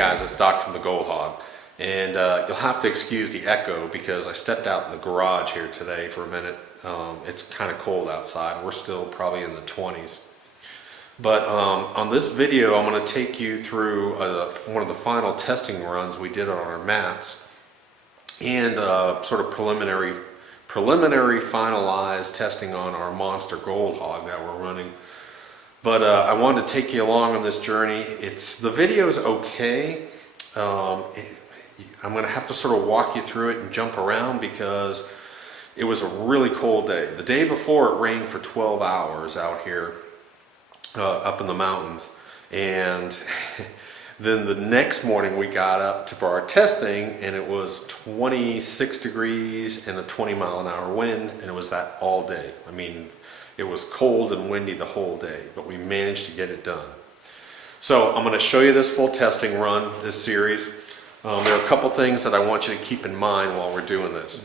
guys, it's Doc from the Gold Hog, and you'll have to excuse the echo because I stepped out in the garage here today for a minute. It's kind of cold outside. We're still probably in the 20s. But on this video, I'm going to take you through one of the final testing runs we did on our mats and sort of preliminary finalized testing on our monster Gold Hog that we're running. But I wanted to take you along on this journey. The video's okay. I'm going to have to sort of walk you through it and jump around because it was a really cold day. The day before, it rained for 12 hours out here up in the mountains, and then the next morning we got up for our testing and it was 26 degrees and a 20-mile-an-hour wind, and it was that all day. I mean, it was cold and windy the whole day, but we managed to get it done. So I'm going to show you this full testing run, this series. There are a couple things that I want you to keep in mind while we're doing this.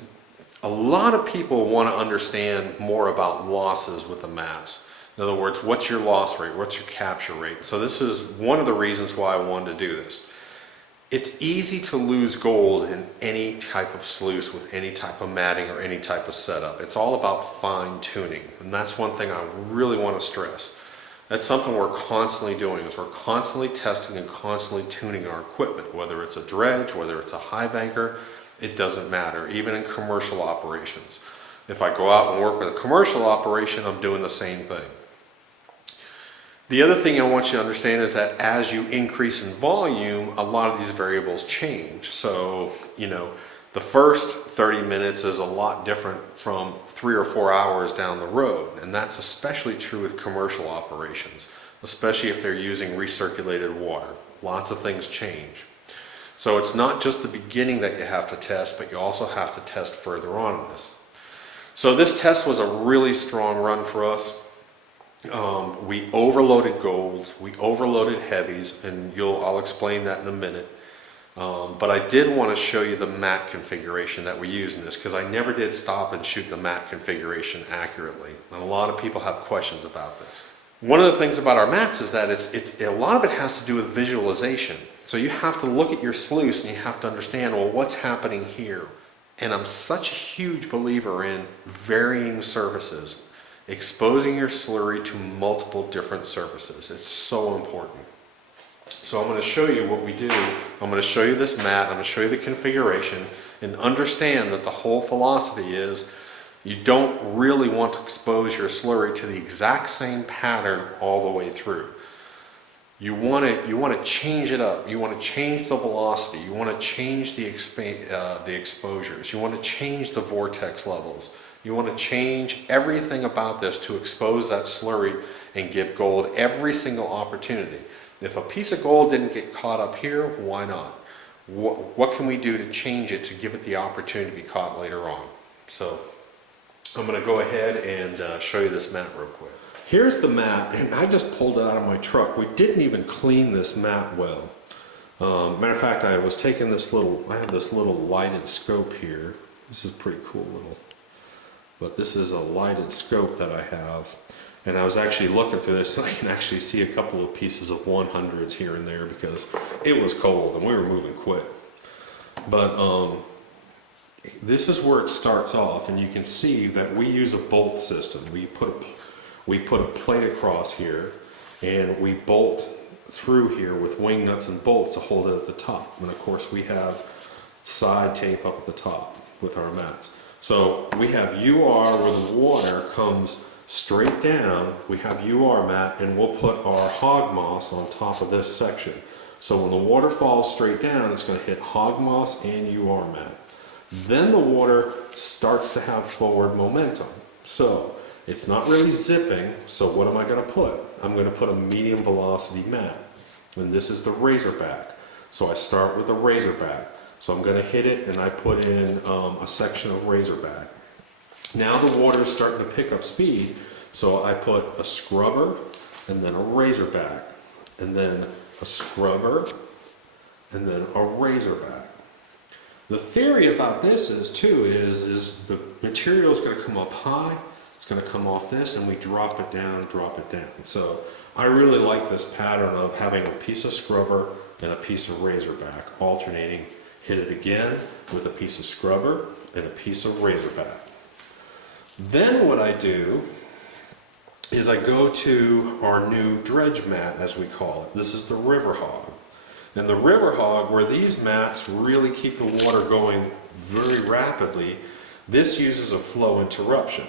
A lot of people want to understand more about losses with the mats. In other words, what's your loss rate? What's your capture rate? So this is one of the reasons why I wanted to do this. It's easy to lose gold in any type of sluice with any type of matting or any type of setup. It's all about fine tuning, and that's one thing I really want to stress. That's something we're constantly doing, is we're constantly testing and constantly tuning our equipment, whether it's a dredge, whether it's a high banker, it doesn't matter, even in commercial operations. If I go out and work with a commercial operation, I'm doing the same thing. The other thing I want you to understand is that as you increase in volume, a lot of these variables change. So, you know, the first 30 minutes is a lot different from 3 or 4 hours down the road. And that's especially true with commercial operations, especially if they're using recirculated water. Lots of things change. So it's not just the beginning that you have to test, but you also have to test further on in this. So this test was a really strong run for us. We overloaded golds, we overloaded heavies, and I'll explain that in a minute. But I did want to show you the mat configuration that we use in this, because I never did stop and shoot the mat configuration accurately. And a lot of people have questions about this. One of the things about our mats is that a lot of it has to do with visualization. So you have to look at your sluice and you have to understand, well, what's happening here? And I'm such a huge believer in varying surfaces. Exposing your slurry to multiple different surfaces. It's so important. So I'm going to show you what we do. I'm going to show you this mat. I'm going to show you the configuration, and understand that the whole philosophy is you don't really want to expose your slurry to the exact same pattern all the way through. You want to change it up. You want to change the velocity. You want to change the exposures. You want to change the vortex levels. You want to change everything about this to expose that slurry and give gold every single opportunity. If a piece of gold didn't get caught up here, why not? What can we do to change it to give it the opportunity to be caught later on? So I'm going to go ahead and show you this mat real quick. Here's the mat, and I just pulled it out of my truck. We didn't even clean this mat well. Matter of fact, I have this little lighted scope here. This is pretty cool little. But this is a lighted scope that I have, and I was actually looking through this and I can actually see a couple of pieces of 100s here and there because it was cold and we were moving quick. But this is where it starts off, and you can see that we use a bolt system. We put a plate across here and we bolt through here with wing nuts and bolts to hold it at the top. And of course we have side tape up at the top with our mats. So we have UR where the water comes straight down. We have UR mat, and we'll put our hog moss on top of this section. So when the water falls straight down, it's going to hit hog moss and UR mat. Then the water starts to have forward momentum. So it's not really zipping. So what am I going to put? I'm going to put a medium velocity mat. And this is the razorback. So I start with a razorback. So I'm going to hit it, and I put in a section of razorback. Now the water is starting to pick up speed, so I put a scrubber, and then a razorback, and then a scrubber, and then a razorback. The theory about this is the material is going to come up high, it's going to come off this, and we drop it down. So I really like this pattern of having a piece of scrubber, and a piece of razorback, alternating. Hit it again with a piece of scrubber and a piece of razorback. Then what I do is I go to our new dredge mat, as we call it. This is the River Hog. And the River Hog, where these mats really keep the water going very rapidly, this uses a flow interruption.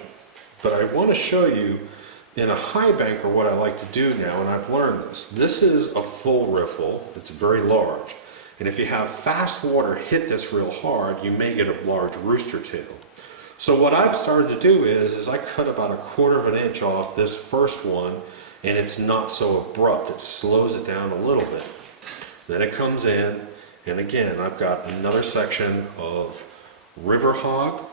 But I want to show you in a high banker what I like to do now, and I've learned this. This is a full riffle. It's very large. And if you have fast water hit this real hard, you may get a large rooster tail. So what I've started to do is I cut about 1/4 of an inch off this first one, and it's not so abrupt. It slows it down a little bit. Then it comes in, and again, I've got another section of River Hog,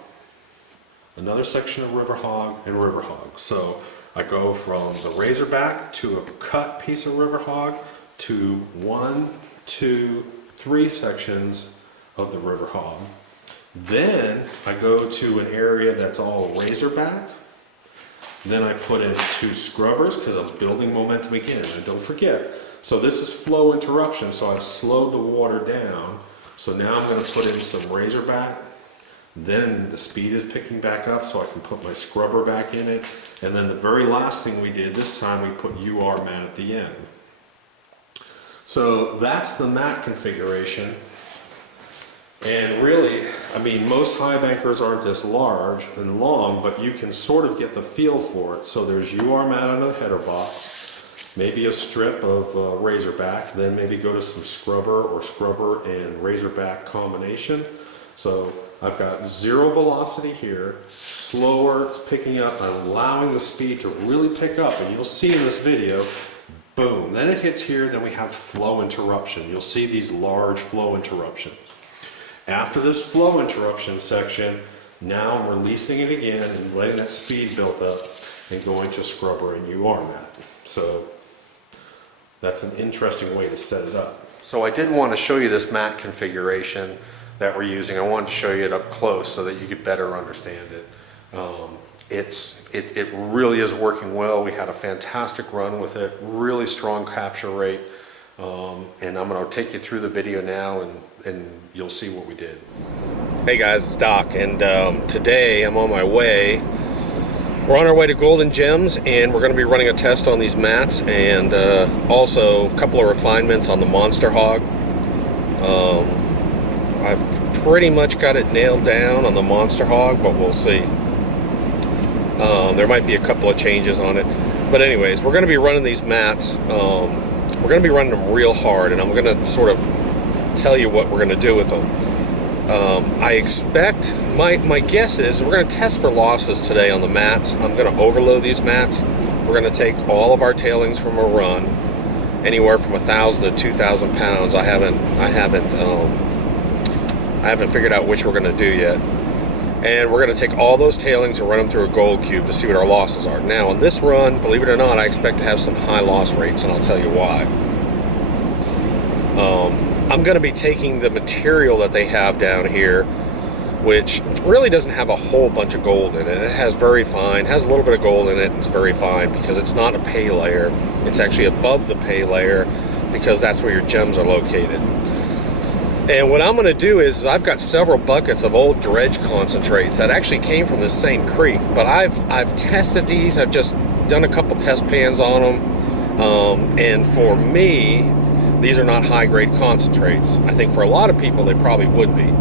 another section of River Hog, and River Hog. So I go from the razorback to a cut piece of River Hog to 1, 2, 3 sections of the River Hog. Then I go to an area that's all razorback. Then I put in 2 scrubbers because I'm building momentum again. And don't forget, so this is flow interruption, so I've slowed the water down. So now I'm going to put in some razorback. Then the speed is picking back up, so I can put my scrubber back in it. And then the very last thing we did, this time we put UR mat at the end. So that's the mat configuration. And really, I mean, most high bankers aren't this large and long, but you can sort of get the feel for it. So there's UR mat under the header box, maybe a strip of razorback, then maybe go to some scrubber and razorback combination. So I've got 0 velocity here, slower, it's picking up, I'm allowing the speed to really pick up, and you'll see in this video, boom, then it hits here, then we have flow interruption. You'll see these large flow interruptions. After this flow interruption section, now I'm releasing it again and letting that speed build up and going to scrubber and UR mat. So that's an interesting way to set it up. So I did want to show you this mat configuration that we're using. I wanted to show you it up close so that you could better understand it. It really is working well. We had a fantastic run with it, really strong capture rate. And I'm going to take you through the video now and you'll see what we did. Hey guys, it's Doc, and today I'm on my way. We're on our way to Golden Gems, and we're going to be running a test on these mats, and also a couple of refinements on the Monster Hog. I've pretty much got it nailed down on the Monster Hog, but we'll see. There might be a couple of changes on it. But anyways, we're going to be running these mats. We're going to be running them real hard, and I'm going to sort of tell you what we're going to do with them. I expect, my guess is, we're going to test for losses today on the mats. I'm going to overload these mats. We're going to take all of our tailings from a run, anywhere from 1,000 to 2,000 pounds. I haven't figured out which we're going to do yet. And we're going to take all those tailings and run them through a gold cube to see what our losses are. Now, on this run, believe it or not, I expect to have some high loss rates, and I'll tell you why. I'm going to be taking the material that they have down here, which really doesn't have a whole bunch of gold in it. It has a little bit of gold in it, and it's very fine because it's not a pay layer. It's actually above the pay layer because that's where your gems are located. And what I'm going to do is I've got several buckets of old dredge concentrates that actually came from this same creek, but I've tested these. I've just done a couple test pans on them, and for me, these are not high-grade concentrates. I think for a lot of people they probably would be,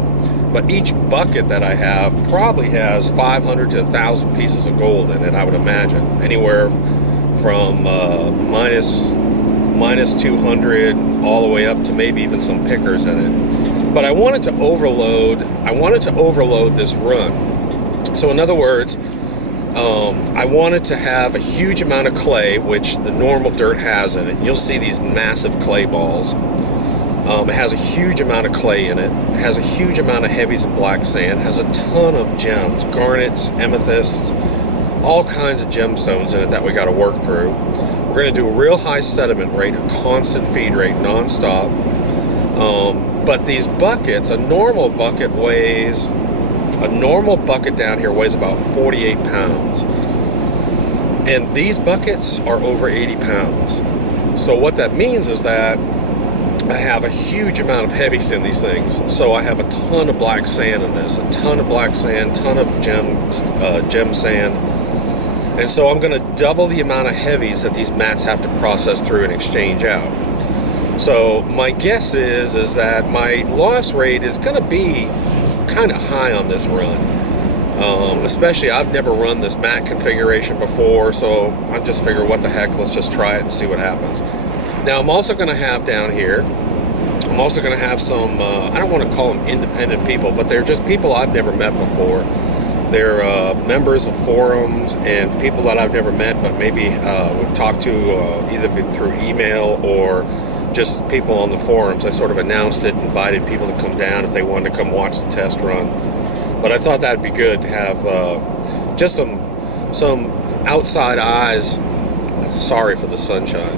but each bucket that I have probably has 500 to 1,000 pieces of gold in it, I would imagine, anywhere from minus 200 all the way up to maybe even some pickers in it. But I wanted to overload this run. So in other words, I wanted to have a huge amount of clay, which the normal dirt has in it. You'll see these massive clay balls. It has a huge amount of clay in it. It has a huge amount of heavies and black sand. It has a ton of gems, garnets, amethysts, all kinds of gemstones in it that we got to work through. We're going to do a real high sediment rate, a constant feed rate, non-stop. But these buckets, a normal bucket down here weighs about 48 pounds. And these buckets are over 80 pounds. So what that means is that I have a huge amount of heavies in these things. So I have a ton of black sand in this, a ton of black sand, ton of gem sand. And so I'm going to double the amount of heavies that these mats have to process through and exchange out. So my guess is that my loss rate is going to be kind of high on this run. Especially I've never run this mat configuration before, so I just figure what the heck, let's just try it and see what happens. Now I'm also going to have down here, I'm also going to have some, I don't want to call them independent people, but they're just people I've never met before. They're members of forums and people that I've never met, but maybe we've talked to either through email or just people on the forums. I sort of announced it, invited people to come down if they wanted to come watch the test run. But I thought that'd be good to have just some outside eyes. Sorry for the sunshine.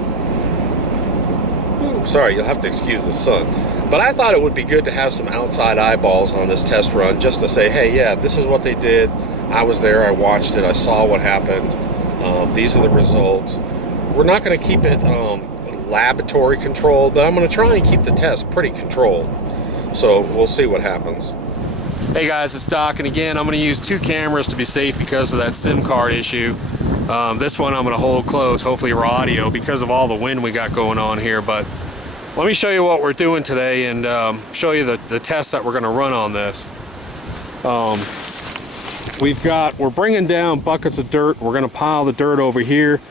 Ooh, sorry, you'll have to excuse the sun. But I thought it would be good to have some outside eyeballs on this test run, just to say, hey, yeah, this is what they did. I was there, I watched it, I saw what happened. These are the results. We're not going to keep it laboratory controlled, but I'm going to try and keep the test pretty controlled. So we'll see what happens. Hey guys, it's Doc, and again, I'm going to use 2 cameras to be safe because of that SIM card issue. This one I'm going to hold close, hopefully for audio, because of all the wind we got going on here. But let me show you what we're doing today and show you the tests that we're going to run on this. We're bringing down buckets of dirt. We're going to pile the dirt over here.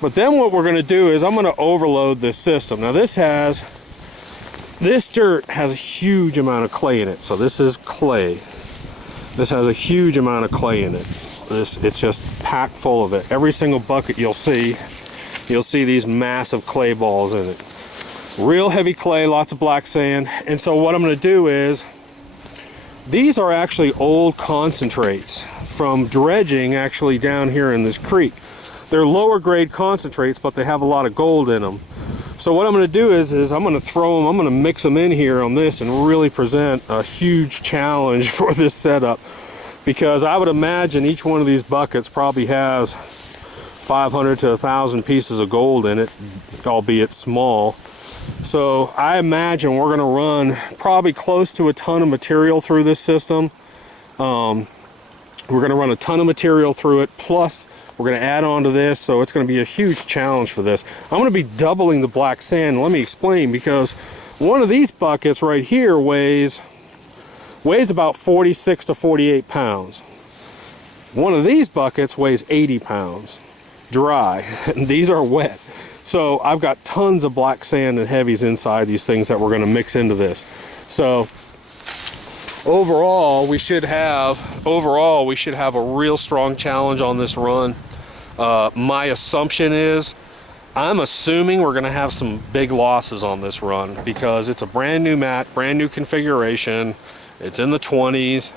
But then what we're going to do is I'm going to overload this system. Now this dirt has a huge amount of clay in it. So this is clay. This has a huge amount of clay in it. It's just packed full of it. Every single bucket you'll see these massive clay balls in it. Real heavy clay, lots of black sand. And so what I'm going to do is, these are actually old concentrates from dredging actually down here in this creek. They're lower grade concentrates, but they have a lot of gold in them. So what I'm going to do is I'm going to throw them, I'm going to mix them in here on this and really present a huge challenge for this setup, because I would imagine each one of these buckets probably has 500 to 1,000 pieces of gold in it, albeit small. So I imagine we're going to run probably close to a ton of material through this system. We're going to run a ton of material through it, plus we're going to add on to this, so it's going to be a huge challenge for this. I'm going to be doubling the black sand. Let me explain, because one of these buckets right here weighs about 46 to 48 pounds. One of these buckets weighs 80 pounds dry, and these are wet. So I've got tons of black sand and heavies inside these things that we're going to mix into this. So overall we should have a real strong challenge on this run. My assumption is, I'm assuming we're going to have some big losses on this run, because it's a brand new mat, brand new configuration. It's in the 20s.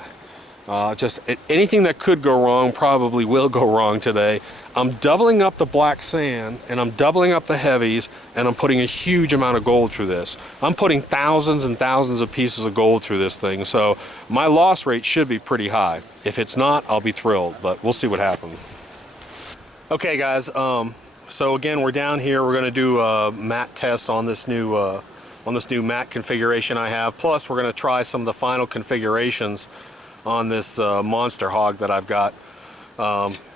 Just anything that could go wrong probably will go wrong today. I'm doubling up the black sand, and I'm doubling up the heavies, and I'm putting a huge amount of gold through this. I'm putting thousands and thousands of pieces of gold through this thing, so my loss rate should be pretty high. If it's not, I'll be thrilled, but we'll see what happens. Okay guys, so again, we're down here. We're going to do a mat test on this new mat configuration I have. Plus, we're going to try some of the final configurations on this monster hog that I've got.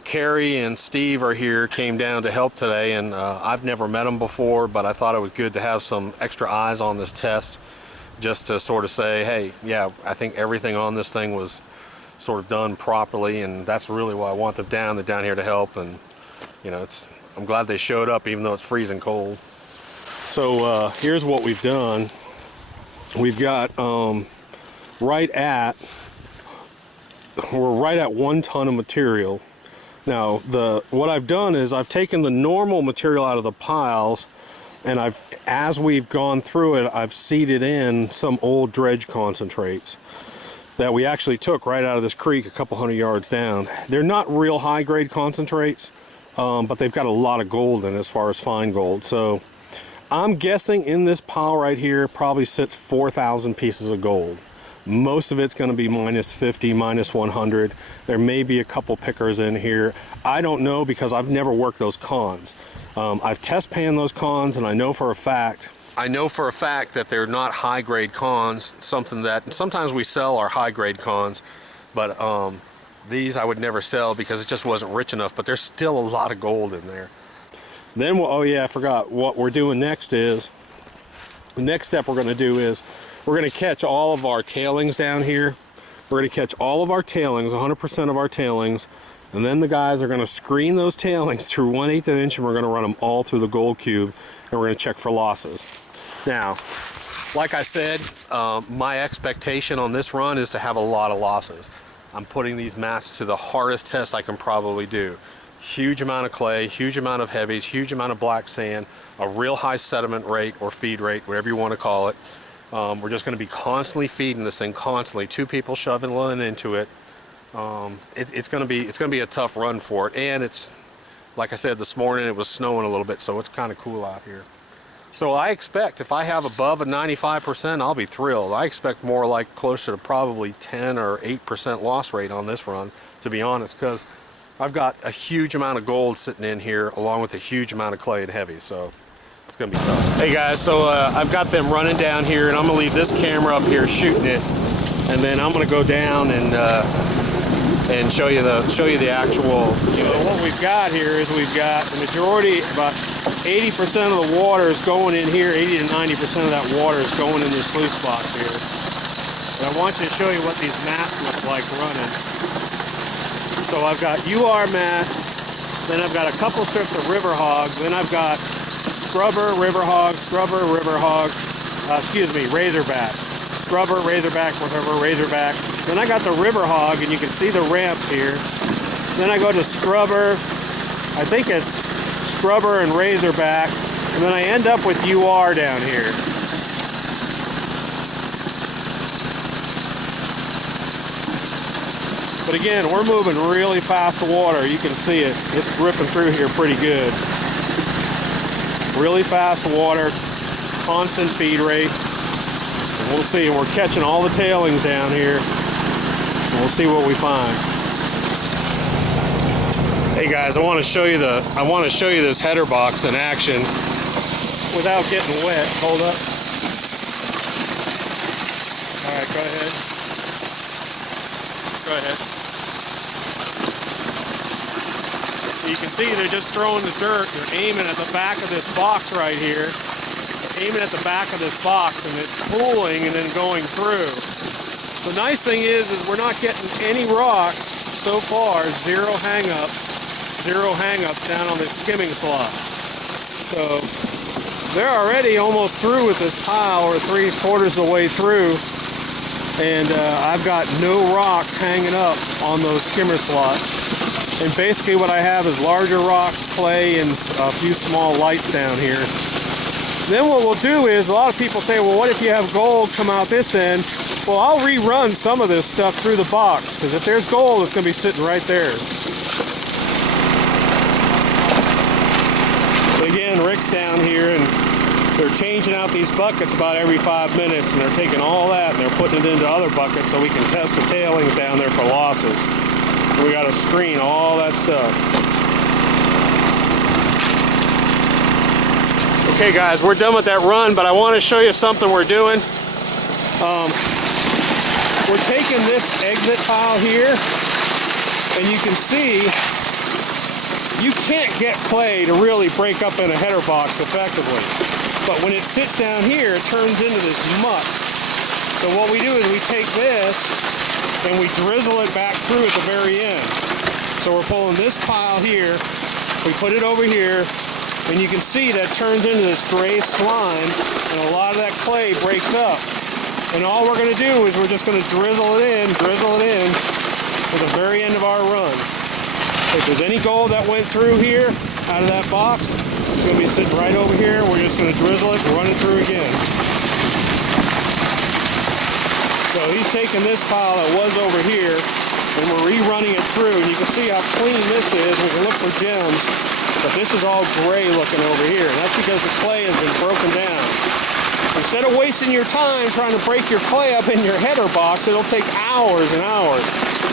Carrie and Steve are here, came down to help today, and I've never met them before, but I thought it was good to have some extra eyes on this test, just to sort of say, hey, yeah, I think everything on this thing was sort of done properly, and that's really why I want them down. They're down here to help, and you know, I'm glad they showed up even though it's freezing cold. So here's what we've done. We've got we're right at 1 ton of material. Now what I've done is I've taken the normal material out of the piles, and as we've gone through it, I've seeded in some old dredge concentrates that we actually took right out of this creek a couple hundred yards down. They're not real high grade concentrates, but they've got a lot of gold in it as far as fine gold. So I'm guessing in this pile right here probably sits 4,000 pieces of gold. Most of it's going to be minus 50, minus 100. There may be a couple pickers in here. I don't know, because I've never worked those cons. I've test panned those cons, and I know for a fact I know for a fact that they're not high-grade cons, something that sometimes we sell our high-grade cons, but these I would never sell because it just wasn't rich enough, but there's still a lot of gold in there. Then, oh yeah, I forgot. What we're doing next is, the next step we're going to do is, we're going to catch all of our tailings down here. We're going to catch all of our tailings, 100% of our tailings, and then the guys are going to screen those tailings through 1/8 of an inch, and we're going to run them all through the gold cube, and we're going to check for losses. Now, like I said, my expectation on this run is to have a lot of losses. I'm putting these mats to the hardest test I can probably do. Huge amount of clay, huge amount of heavies, huge amount of black sand, a real high sediment rate or feed rate, whatever you want to call it. We're just going to be constantly feeding this thing, constantly. 2 people shoveling into it. It's going to be a tough run for it, and it's, like I said, this morning it was snowing a little bit, so it's kind of cool out here. So I expect if I have above a 95%, I'll be thrilled. I expect more like closer to probably 10 or 8% loss rate on this run, to be honest, because I've got a huge amount of gold sitting in here along with a huge amount of clay and heavy, so it's gonna be tough. Hey guys, so I've got them running down here, and I'm gonna leave this camera up here shooting it, and then I'm gonna go down and show you the actual. You know, what we've got here is we've got the majority, about 80% of the water is going in here. 80 to 90% of that water is going in this sluice box here. But I want you to show you what these mats look like running. So I've got UR mats, then I've got a couple strips of river hog, then I've got scrubber, river hog, razorback. Scrubber, razorback, whatever, razorback. Then I got the river hog, and you can see the ramps here. Then I go to scrubber, I think it's scrubber and razorback, and then I end up with UR down here. But again, we're moving really fast water. You can see it. It's ripping through here pretty good. Really fast water, constant feed rate. And we'll see. We're catching all the tailings down here. And we'll see what we find. Hey guys, I want to show you this header box in action without getting wet. Hold up. All right, go ahead. Go ahead. You can see they're just throwing the dirt. They're aiming at the back of this box right here. They're aiming at the back of this box, and it's pooling and then going through. The nice thing is we're not getting any rocks so far. Zero hang-ups down on this skimming slot. So they're already almost through with this pile, or 3/4 of the way through. And I've got no rocks hanging up on those skimmer slots. And basically what I have is larger rocks, clay, and a few small lights down here. Then what we'll do is, a lot of people say, well, what if you have gold come out this end? Well, I'll rerun some of this stuff through the box, because if there's gold, it's going to be sitting right there. But again, Rick's down here, and they're changing out these buckets about every 5 minutes, and they're taking all that and they're putting it into other buckets so we can test the tailings down there for losses. We got to screen all that stuff. Okay guys, we're done with that run, but I want to show you something we're doing. We're taking this exit pile here, and you can see you can't get clay to really break up in a header box effectively. But when it sits down here, it turns into this muck. So what we do is we take this and we drizzle it back through at the very end. So we're pulling this pile here, we put it over here, and you can see that turns into this gray slime, and a lot of that clay breaks up. And all we're going to do is we're just going to drizzle it in to the very end of our run. If there's any gold that went through here out of that box, it's going to be sitting right over here. We're just going to drizzle it and run it through again. So he's taking this pile that was over here, and we're rerunning it through. And you can see how clean this is. We can look for gems, but this is all gray looking over here. And that's because the clay has been broken down. Instead of wasting your time trying to break your clay up in your header box, it'll take hours and hours.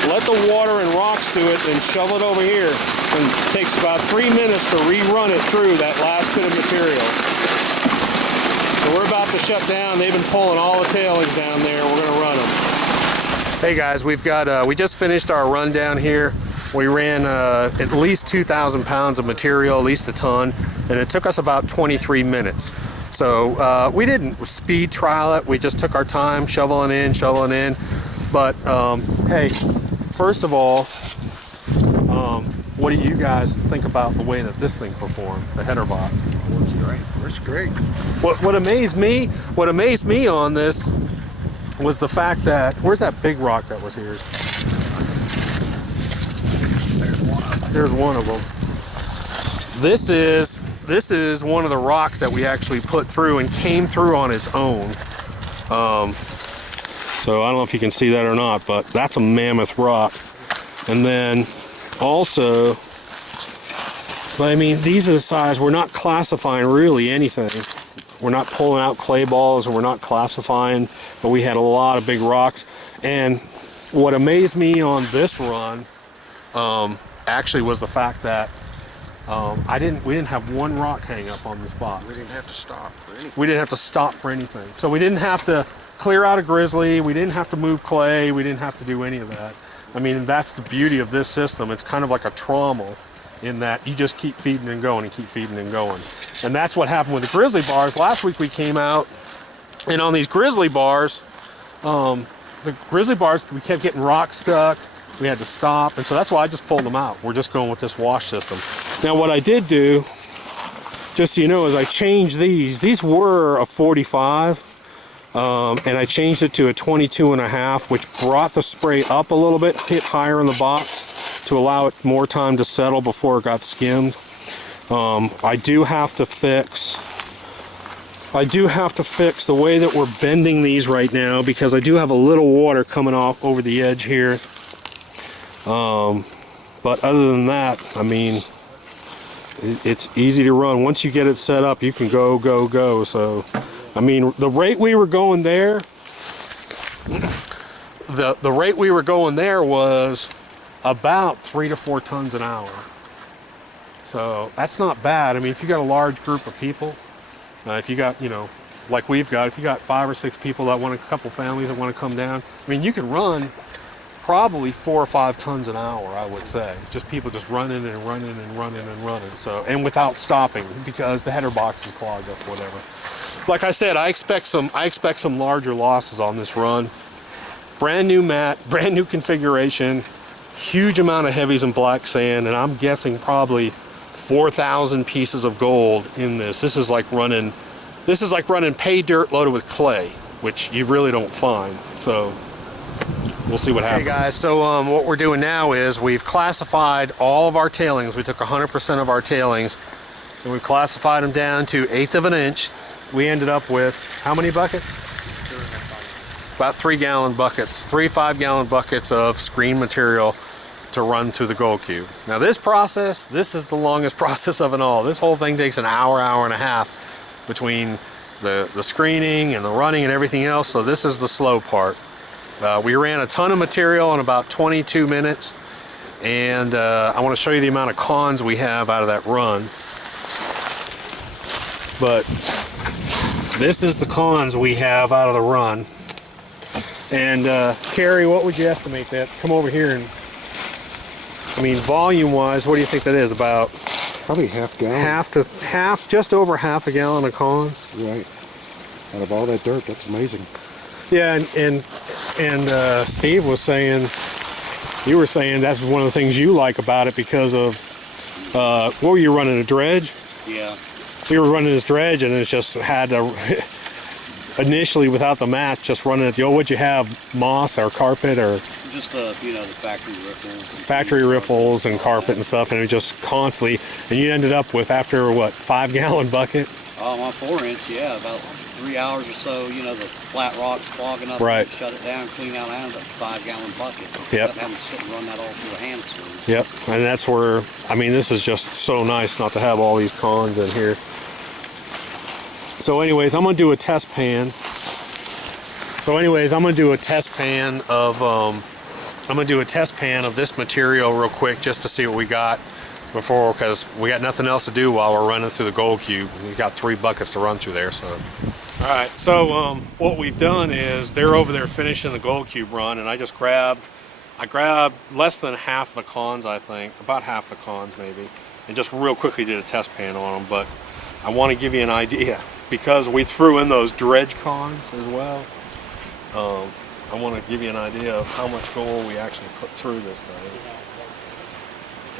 Let the water and rocks do it, and shove it over here. And it takes about 3 minutes to rerun it through that last bit of material. So we're about to shut down. They've been pulling all the tailings down there. We're gonna run them. Hey guys, we just finished our run down here. We ran at least 2,000 pounds of material, at least a ton, and it took us about 23 minutes. So we didn't speed trial it. We just took our time, shoveling in. But hey, first of all, what do you guys think about the way that this thing performed, the header box? Works great. Works great. What amazed me on this was the fact that, where's that big rock that was here? There's one of them. This is one of the rocks that we actually put through and came through on its own. So I don't know if you can see that or not, but that's a mammoth rock. And then also, I mean, these are the size, we're not classifying really anything. We're not pulling out clay balls, and we're not classifying, but we had a lot of big rocks. And what amazed me on this run actually was the fact that we didn't have one rock hang up on this box. We didn't have to stop for anything. We didn't have to stop for anything. So we didn't have to clear out a grizzly, we didn't have to move clay, we didn't have to do any of that. I mean, that's the beauty of this system. It's kind of like a trommel in that you just keep feeding and going and keep feeding and going. And that's what happened with the grizzly bars. Last week we came out, and on these grizzly bars, we kept getting rock stuck. We had to stop, and so that's why I just pulled them out. We're just going with this wash system. Now what I did do, just so you know, is I changed these. These were a 45. And I changed it to a 22.5, which brought the spray up a little bit, hit higher in the box to allow it more time to settle before it got skimmed. I do have to fix the way that we're bending these right now, because I do have a little water coming off over the edge here. But other than that, I mean, it's easy to run. Once you get it set up, you can go. So I mean, the rate we were going there, the rate we were going there was about 3 to 4 tons an hour. So that's not bad. I mean, if you got a large group of people, if you got, you know, like we've got, if you got 5 or 6 people that want, a couple families that want to come down, I mean, you can run probably 4 or 5 tons an hour, I would say. Just people just running and running and running and running. So, and without stopping, because the header box is clogged up, whatever. Like I said, I expect some larger losses on this run. Brand new mat, brand new configuration, huge amount of heavies and black sand, and I'm guessing probably 4,000 pieces of gold in this. This is like running pay dirt loaded with clay, which you really don't find. So we'll see what happens. Hey guys, so what we're doing now is we've classified all of our tailings. We took 100% of our tailings and we've classified them down to 1/8 of an inch. We ended up with how many buckets? About 3-gallon buckets, 3 5-gallon buckets of screen material to run through the gold cube. Now this process, this is the longest process of it all. This whole thing takes an hour, hour and a half between the screening and the running and everything else, so this is the slow part. We ran a ton of material in about 22 minutes, and I want to show you the amount of cons we have out of that run. But this is the cons we have out of the run. And Carrie, what would you estimate that? Come over here and, I mean, volume-wise, what do you think that is? About probably half gallon. Just over half a gallon of cons. Right. Out of all that dirt, that's amazing. Yeah, and Steve was saying, you were saying that's one of the things you like about it because of, what were you running, a dredge? Yeah. We were running this dredge and it just had to, initially without the mat, just running it. What'd you have, moss or carpet or? Just the factory riffles. Factory riffles and carpet and stuff, and it just constantly, and you ended up with, after what, 5-gallon bucket? Oh, on 4-inch, yeah, about 3 hours or so, the flat rocks clogging up. Right. Shut it down, clean out, and a 5-gallon bucket. Yep. Having to sit and run that all through a hand screw. Yep, and that's where, I mean, this is just so nice not to have all these cons in here. So anyways, I'm gonna do a test pan. Of this material real quick, just to see what we got before, because we got nothing else to do while we're running through the gold cube. We've got 3 buckets to run through there, so. All right, so what we've done is they're over there finishing the gold cube run, and I grabbed less than half the cons, I think, about half the cons maybe, and just real quickly did a test pan on them. But I want to give you an idea because we threw in those dredge cons as well. I want to give you an idea of how much gold we actually put through this thing,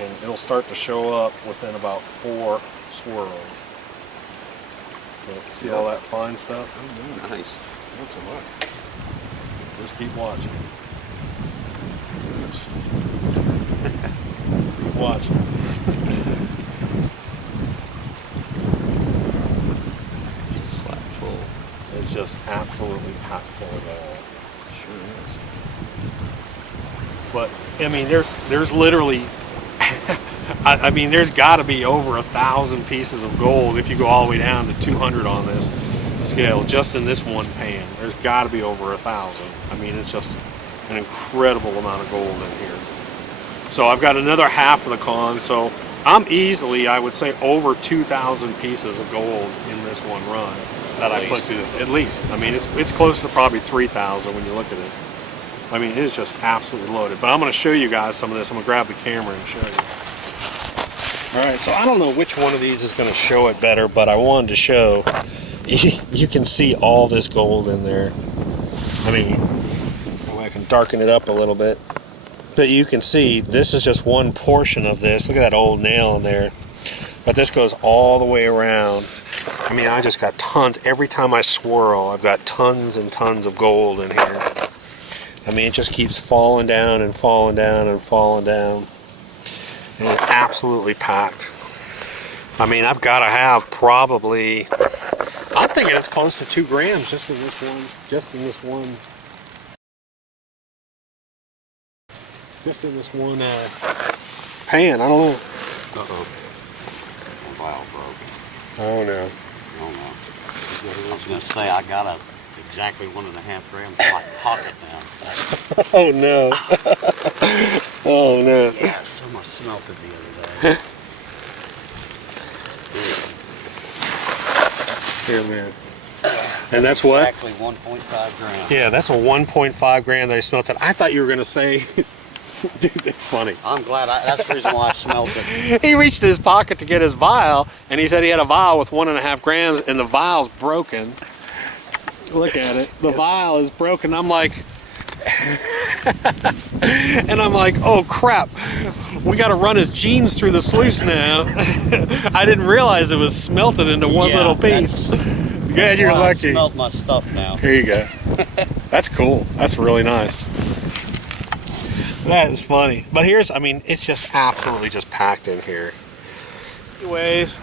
and it'll start to show up within about 4 swirls. See all that fine stuff? Oh, nice. Not so much. Just keep watching. Keep watching. It's slap full. It's just absolutely packed full of gold. Sure is. But I mean, there's literally, I mean, there's got to be over 1,000 pieces of gold if you go all the way down to 200 on this scale, just in this one pan. There's got to be over 1,000. I mean, it's just an incredible amount of gold in here. So I've got another half of the con, so I'm easily, I would say, over 2,000 pieces of gold in this one run that I put through this. At least. I mean, it's close to probably 3,000 when you look at it. I mean, it's just absolutely loaded. But I'm going to show you guys some of this. I'm going to grab the camera and show you. All right, so I don't know which one of these is going to show it better, but I wanted to show. You can see all this gold in there. I mean, I can darken it up a little bit. But you can see this is just one portion of this. Look at that old nail in there. But this goes all the way around. I mean, I just got tons. Every time I swirl, I've got tons and tons of gold in here. I mean, it just keeps falling down and falling down and falling down. And it's absolutely packed. I mean, I've got to have probably, I'm thinking it's close to 2 grams just in this one, just in this one pan. I don't know. Uh-oh. The vial broke. Oh no. Oh no. I was going to say, I got exactly 1.5 grams in my pocket now. Oh no. Oh no. Yeah, someone smelt it the other day. Here, man. And that's what? Exactly 1.5 grams. Yeah, that's a 1.5 gram they smelt it. I thought you were going to say, dude, that's funny. I'm glad. That's the reason why I smelt it. He reached in his pocket to get his vial, and he said he had a vial with 1.5 grams, and the vial's broken. Look at it. The vial is broken. I'm like, and I'm like, oh crap, we got to run his genes through the sluice now. I didn't realize it was smelted into one little piece. Good, you're lucky. I smelled my stuff now. Here you go. That's cool. That's really nice. That is funny. But here's, I mean, it's just absolutely just packed in here. Anyways,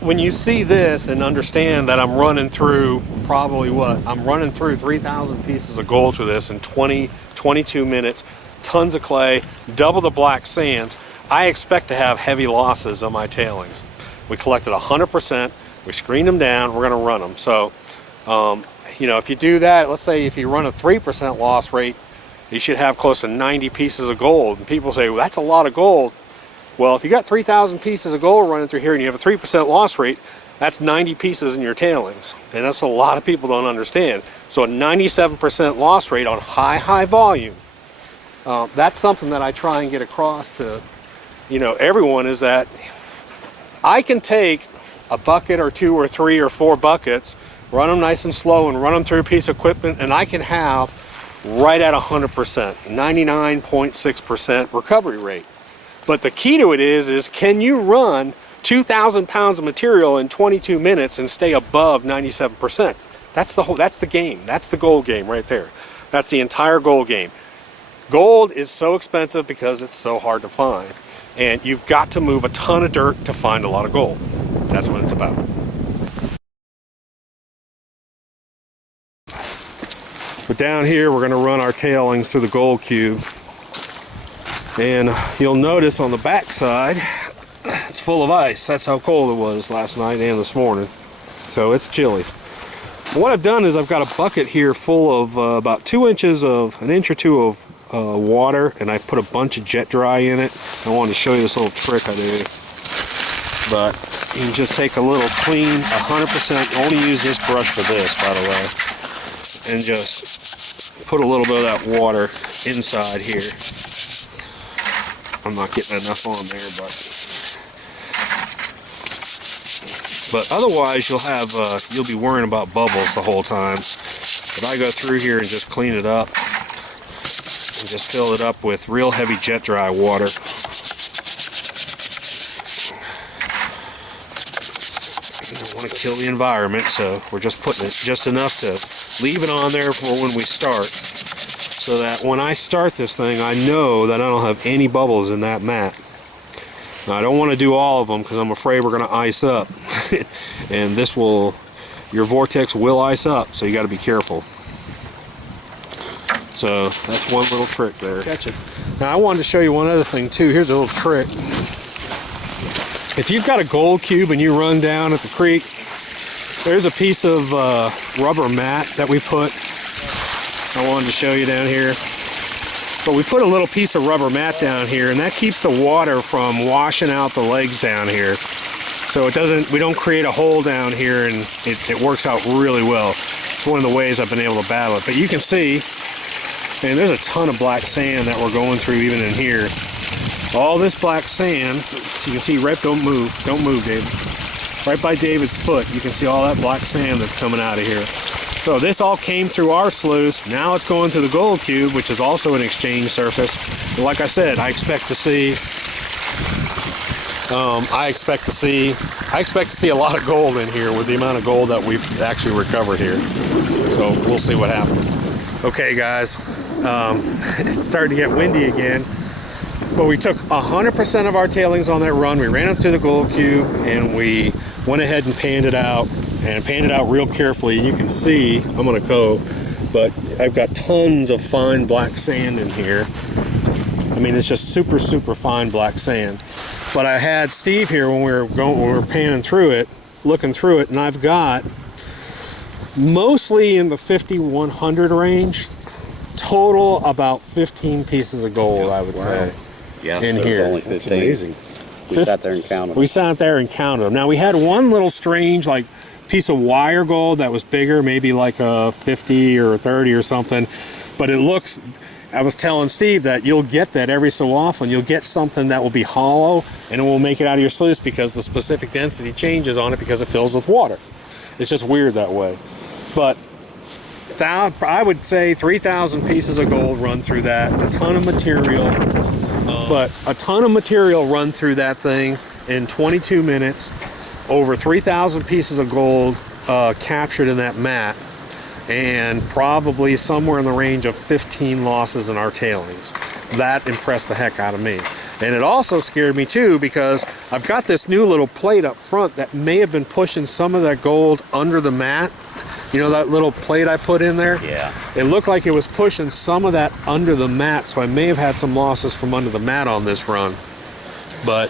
when you see this and understand that I'm running through probably what? I'm running through 3,000 pieces of gold through this in 22 minutes, tons of clay, double the black sands. I expect to have heavy losses on my tailings. We collected 100%. We screened them down. We're going to run them. So, you know, if you do that, let's say if you run a 3% loss rate, you should have close to 90 pieces of gold. And people say, well, that's a lot of gold. Well, if you got 3,000 pieces of gold running through here and you have a 3% loss rate, that's 90 pieces in your tailings. And that's a lot of people don't understand. So a 97% loss rate on high volume. That's something that I try and get across to, you know, everyone, is that I can take a bucket or 2 or 3 or 4 buckets, run them nice and slow and run them through a piece of equipment, and I can have right at 100%, 99.6% recovery rate. But the key to it is can you run 2,000 pounds of material in 22 minutes and stay above 97%? That's the game. That's the gold game right there. That's the entire gold game. Gold is so expensive because it's so hard to find. And you've got to move a ton of dirt to find a lot of gold. That's what it's about. But down here, we're going to run our tailings through the gold cube. And you'll notice on the back side, it's full of ice. That's how cold it was last night and this morning. So it's chilly. What I've done is I've got a bucket here full of about 2 inches of, an inch or 2 of water, and I put a bunch of jet dry in it. I wanted to show you this little trick I did. but you can just take a little clean, 100%, only use this brush for this, by the way, and just put a little bit of that water inside here. I'm not getting enough on there, but otherwise you'll be worrying about bubbles the whole time. But I go through here and just clean it up and just fill it up with real heavy jet dry water. Want to kill the environment, so we're just putting it just enough to leave it on there for when we start, so that when I start this thing I know that I don't have any bubbles in that mat. Now, I don't want to do all of them because I'm afraid we're going to ice up and your vortex will ice up, so you got to be careful. So that's one little trick there. Gotcha. Now I wanted to show you one other thing too. Here's a little trick. If you've got a gold cube and you run down at the creek, there's a piece of rubber mat that we put. I wanted to show you down here. But we put a little piece of rubber mat down here, and that keeps the water from washing out the legs down here. So we don't create a hole down here, and it works out really well. It's one of the ways I've been able to battle it. But you can see, man, there's a ton of black sand that we're going through even in here. All this black sand, you can see, don't move, David. Right by David's foot, you can see all that black sand that's coming out of here. So this all came through our sluice. Now it's going to the gold cube, which is also an exchange surface. And like I said, I expect to see a lot of gold in here with the amount of gold that we've actually recovered here. So we'll see what happens. Okay, guys, it's starting to get windy again. But we took 100% of our tailings on that run. We ran up to the gold cube and we went ahead and panned it out, and panned it out real carefully. You can see, I'm gonna go, but I've got tons of fine black sand in here. I mean, it's just super, super fine black sand. But I had Steve here when we were panning through it, looking through it, and I've got mostly in the 50-100 range, total about 15 pieces of gold, I would say. Yeah, in so here. Only 15. That's amazing. We sat there and counted them. We sat there and counted them. Now we had one little strange like piece of wire gold that was bigger, maybe like a 50 or 30 or something. But it looks, I was telling Steve that you'll get that every so often. You'll get something that will be hollow and it will make it out of your sluice because the specific density changes on it because it fills with water. It's just weird that way. But I would say 3,000 pieces of gold run through that, a ton of material. But a ton of material run through that thing in 22 minutes, over 3,000 pieces of gold captured in that mat, and probably somewhere in the range of 15 losses in our tailings. That impressed the heck out of me. And it also scared me too, because I've got this new little plate up front that may have been pushing some of that gold under the mat. You know that little plate I put in there? Yeah. It looked like it was pushing some of that under the mat, so I may have had some losses from under the mat on this run. But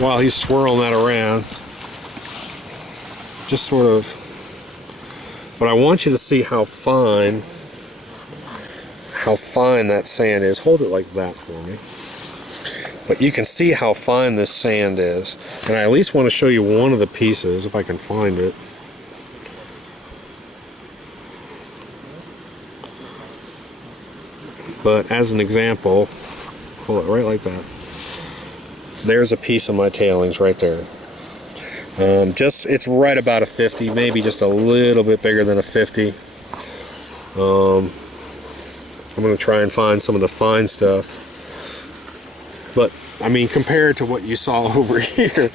while he's swirling that around, just sort of, but I want you to see how fine that sand is. Hold it like that for me. But you can see how fine this sand is. And I at least want to show you one of the pieces, if I can find it. But as an example, hold it right like that. There's a piece of my tailings right there. It's right about a 50, maybe just a little bit bigger than a 50. I'm going to try and find some of the fine stuff. But I mean, compared to what you saw over here,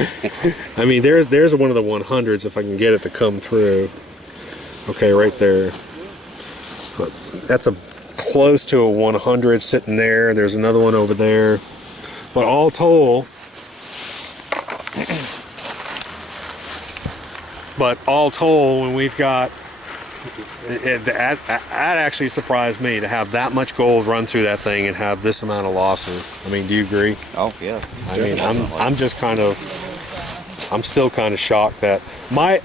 I mean, there's one of the 100s if I can get it to come through. Okay, right there. But that's a close to a 100 sitting there. There's another one over there. But all told, when we've got, that actually surprised me to have that much gold run through that thing and have this amount of losses. I mean, do you agree? Oh, yeah. I mean, I'm just kind of, I'm still kind of shocked that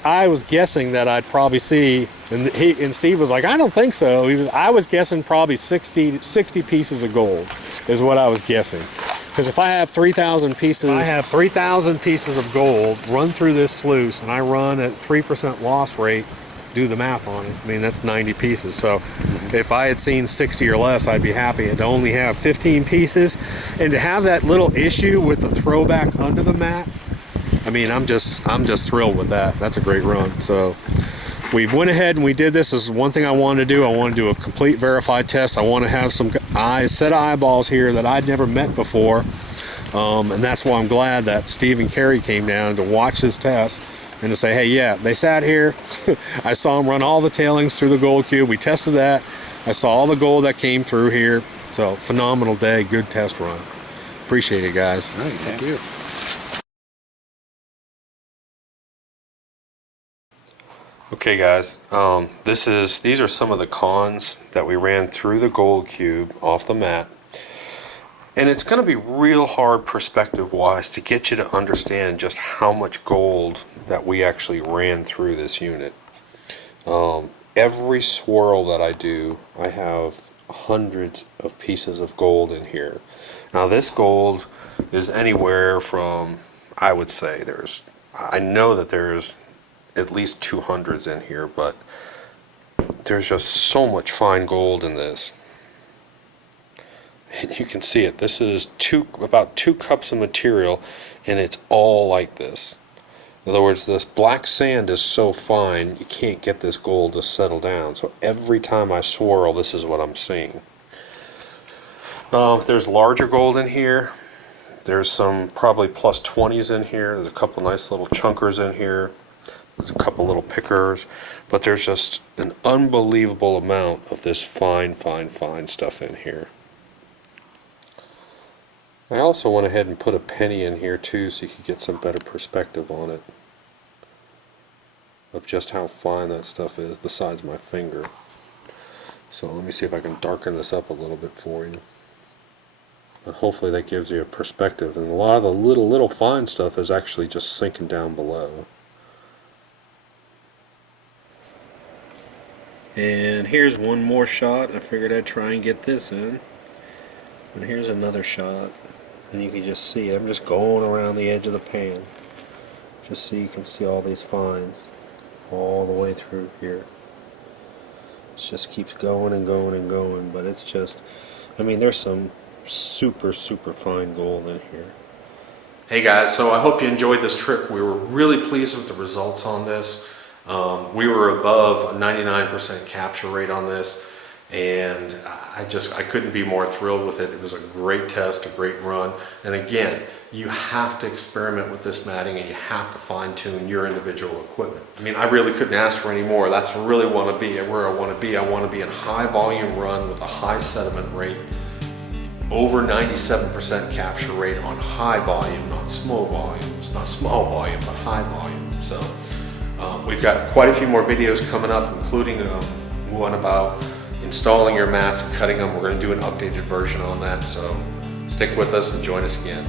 I was guessing that I'd probably see, and Steve was like, I don't think so. I was guessing probably 60 pieces of gold is what I was guessing. Because if I have 3,000 pieces, of gold run through this sluice, and I run at 3% loss rate, do the math on it. I mean, that's 90 pieces. So if I had seen 60 or less, I'd be happy. And to only have 15 pieces, and to have that little issue with the throwback under the mat, I mean, I'm just thrilled with that. That's a great run. So we went ahead and we did this. This is one thing I wanted to do. I want to do a complete verified test. I want to have some set of eyeballs here that I'd never met before. And that's why I'm glad that Steve and Carrie came down to watch this test and to say, hey, yeah, they sat here. I saw them run all the tailings through the gold cube. We tested that. I saw all the gold that came through here. So phenomenal day, good test run. Appreciate it, guys. All right, thank you. Okay guys, these are some of the cons that we ran through the gold cube off the mat. And it's going to be real hard perspective wise to get you to understand just how much gold that we actually ran through this unit. Every swirl that I do, I have hundreds of pieces of gold in here. Now this gold is anywhere from, I would say I know that there's at least 200s in here, but there's just so much fine gold in this. And you can see it. This is about 2 cups of material, and it's all like this. In other words, this black sand is so fine, you can't get this gold to settle down. So every time I swirl, this is what I'm seeing. There's larger gold in here. There's some probably plus 20s in here. There's a couple nice little chunkers in here. There's a couple little pickers, but there's just an unbelievable amount of this fine stuff in here. I also went ahead and put a penny in here too, so you could get some better perspective on it, of just how fine that stuff is besides my finger. So let me see if I can darken this up a little bit for you. And hopefully that gives you a perspective. And a lot of the little fine stuff is actually just sinking down below. And here's one more shot. I figured I'd try and get this in. And here's another shot. And you can just see, I'm just going around the edge of the pan. Just so you can see all these fines all the way through here. It just keeps going and going and going. But it's just, I mean, there's some super fine gold in here. Hey guys, so I hope you enjoyed this trip. We were really pleased with the results on this. We were above a 99% capture rate on this, and I couldn't be more thrilled with it. It was a great test, a great run, and again, you have to experiment with this matting and you have to fine-tune your individual equipment. I mean, I really couldn't ask for any more. That's really where I want to be. I want to be in high volume run with a high sediment rate, over 97% capture rate on high volume, not small volume. It's not small volume, but high volume. So we've got quite a few more videos coming up, including one about installing your mats and cutting them. We're going to do an updated version on that, so stick with us and join us again.